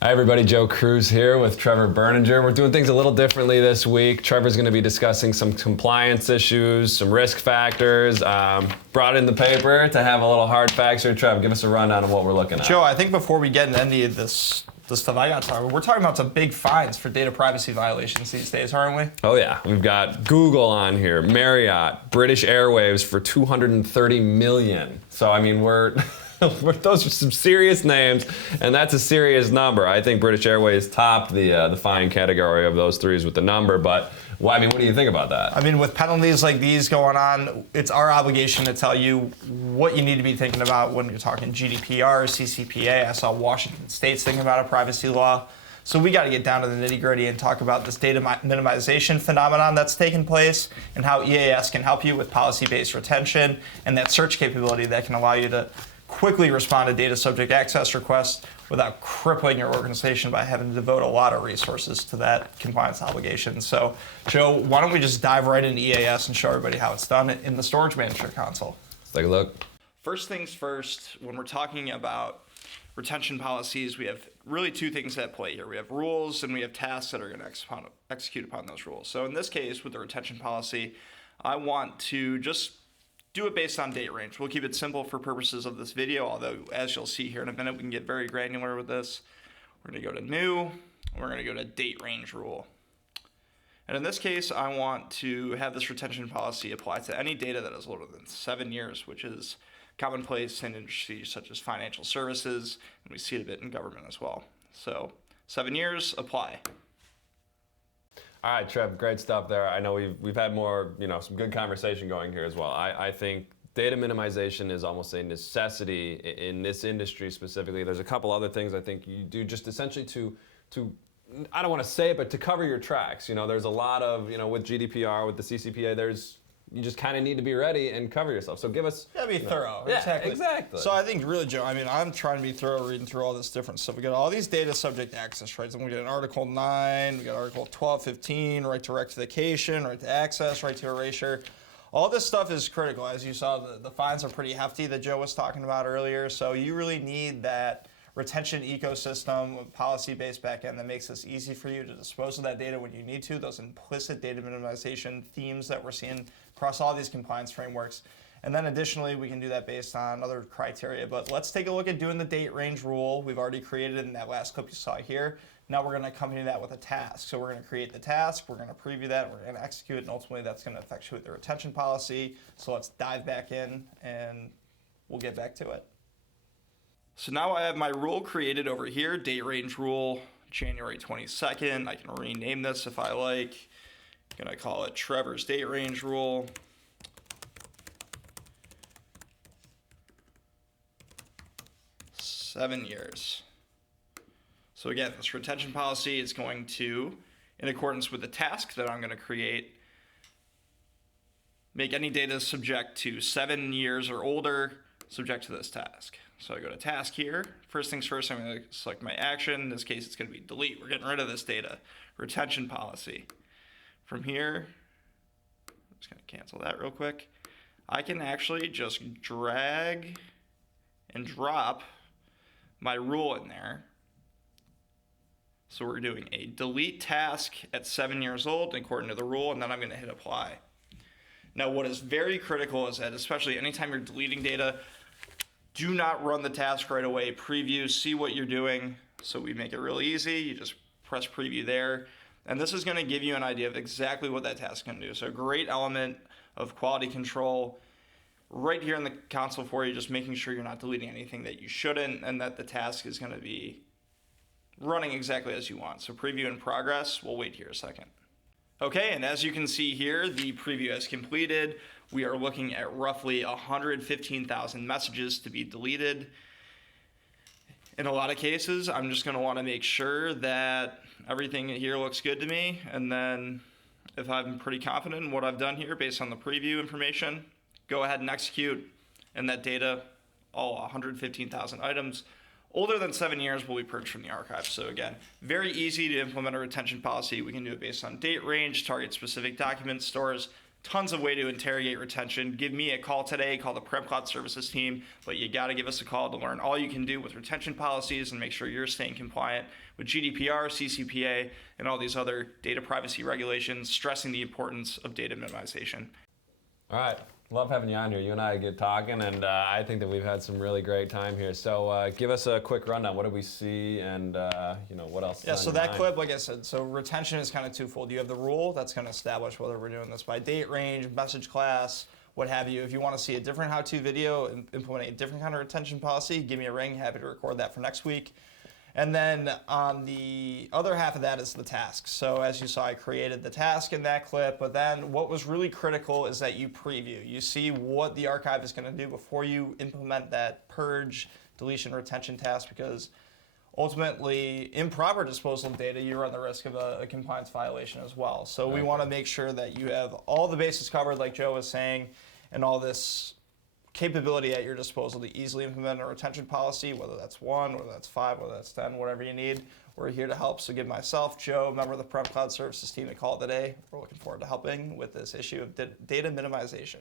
Hi everybody, Joe Cruz here with Trevor Berninger. We're doing things a little differently this week. Trevor's going to be discussing some compliance issues, some risk factors. Brought in the paper to have a little hard facts here. Trev, give us a rundown of what we're looking at. Joe, I think before we get into any of this stuff I got to talk about, we're talking about some big fines for data privacy violations these days, aren't we? Oh yeah, we've got Google on here, Marriott, British Airways for $230 million. So I mean, those are some serious names, and that's a serious number. I think British Airways topped the fine category of those threes with the number, but well, I mean, what do you think about that? I mean, with penalties like these going on, it's our obligation to tell you what you need to be thinking about when you're talking GDPR, CCPA. I saw Washington State's thinking about a privacy law. So we got to get down to the nitty-gritty and talk about this data minimization phenomenon that's taken place and how EAS can help you with policy-based retention and that search capability that can allow you to quickly respond to data subject access requests without crippling your organization by having to devote a lot of resources to that compliance obligation. So, Joe, why don't we just dive right into EAS and show everybody how it's done in the Storage Manager console. Let's take a look. First things first, when we're talking about retention policies, we have really two things at play here. We have rules and we have tasks that are going to execute upon those rules. So in this case, with the retention policy, I want to just do it based on date range. We'll keep it simple for purposes of this video, although as you'll see here in a minute, we can get very granular with this. We're going to go to new, and we're going to go to date range rule. And in this case, I want to have this retention policy apply to any data that is older than 7 years, which is commonplace in industries such as financial services, and we see it a bit in government as well. So 7 years, apply. All right, Trev, great stuff there. I know we've had more, some good conversation going here as well. I think data minimization is almost a necessity in this industry specifically. There's a couple other things I think you do just essentially to I don't want to say it, but to cover your tracks. There's a lot of, with GDPR, with the CCPA, you just kind of need to be ready and cover yourself. So give us... Yeah, be thorough. Yeah, exactly. So I think really, Joe, I'm trying to be thorough reading through all this different stuff. We got all these data subject access rights. And we got an Article 9, we got Article 12, 15, right to rectification, right to access, right to erasure. All this stuff is critical. As you saw, the fines are pretty hefty that Joe was talking about earlier. So you really need that retention ecosystem with policy-based backend that makes this easy for you to dispose of that data when you need to, those implicit data minimization themes that we're seeing across all these compliance frameworks. And then additionally, we can do that based on other criteria. But let's take a look at doing the date range rule. We've already created it in that last clip you saw here. Now we're going to accompany that with a task. So we're going to create the task, we're going to preview that, we're going to execute it, and ultimately that's going to effectuate the retention policy. So let's dive back in and we'll get back to it. So now I have my rule created over here, date range rule, January 22nd. I can rename this if I like. I'm gonna call it Trevor's date range rule. Seven years. So again, this retention policy is going to, in accordance with the task that I'm gonna create, make any data subject to 7 years or older subject to this task. So I go to task here. First things first, I'm going to select my action. In this case, it's going to be delete. We're getting rid of this data. Retention policy. From here, I'm just going to cancel that real quick. I can actually just drag and drop my rule in there. So we're doing a delete task at 7 years old according to the rule, and then I'm going to hit apply. Now, what is very critical is that, especially anytime you're deleting data, do not run the task right away. Preview, see what you're doing. So we make it really easy. You just press preview there. And this is going to give you an idea of exactly what that task can do. So a great element of quality control right here in the console for you, just making sure you're not deleting anything that you shouldn't and that the task is going to be running exactly as you want. So preview in progress. We'll wait here a second. Okay, and as you can see here, the preview has completed. We are looking at roughly 115,000 messages to be deleted. In a lot of cases, I'm just going to want to make sure that everything here looks good to me, and then if I'm pretty confident in what I've done here based on the preview information, go ahead and execute, and that data, all 115,000 items, older than 7 years, will be purged from the archive. So again, very easy to implement a retention policy. We can do it based on date range, target specific document stores, tons of way to interrogate retention. Give me a call today, call the Prem Cloud Services team, but you got to give us a call to learn all you can do with retention policies and make sure you're staying compliant with GDPR, CCPA, and all these other data privacy regulations, stressing the importance of data minimization. All right. Love having you on here. You and I get talking, and I think that we've had some really great time here. So give us a quick rundown. What did we see, and what else? Yeah, so that clip, like I said, so retention is kind of twofold. You have the rule that's going to establish whether we're doing this by date range, message class, what have you. If you want to see a different how-to video and implement a different kind of retention policy, give me a ring. Happy to record that for next week. And then on the other half of that is the task. So as you saw, I created the task in that clip, but then what was really critical is that you preview. You see what the archive is going to do before you implement that purge, deletion, retention task, because ultimately, improper disposal of data, you run the risk of a compliance violation as well. So we want to make sure that you have all the bases covered, like Joe was saying, and all this capability at your disposal to easily implement a retention policy, whether that's 1, whether that's 5, whether that's 10, whatever you need. We're here to help. So give myself, Joe, member of the Prem Cloud Services team, a call today. We're looking forward to helping with this issue of data minimization.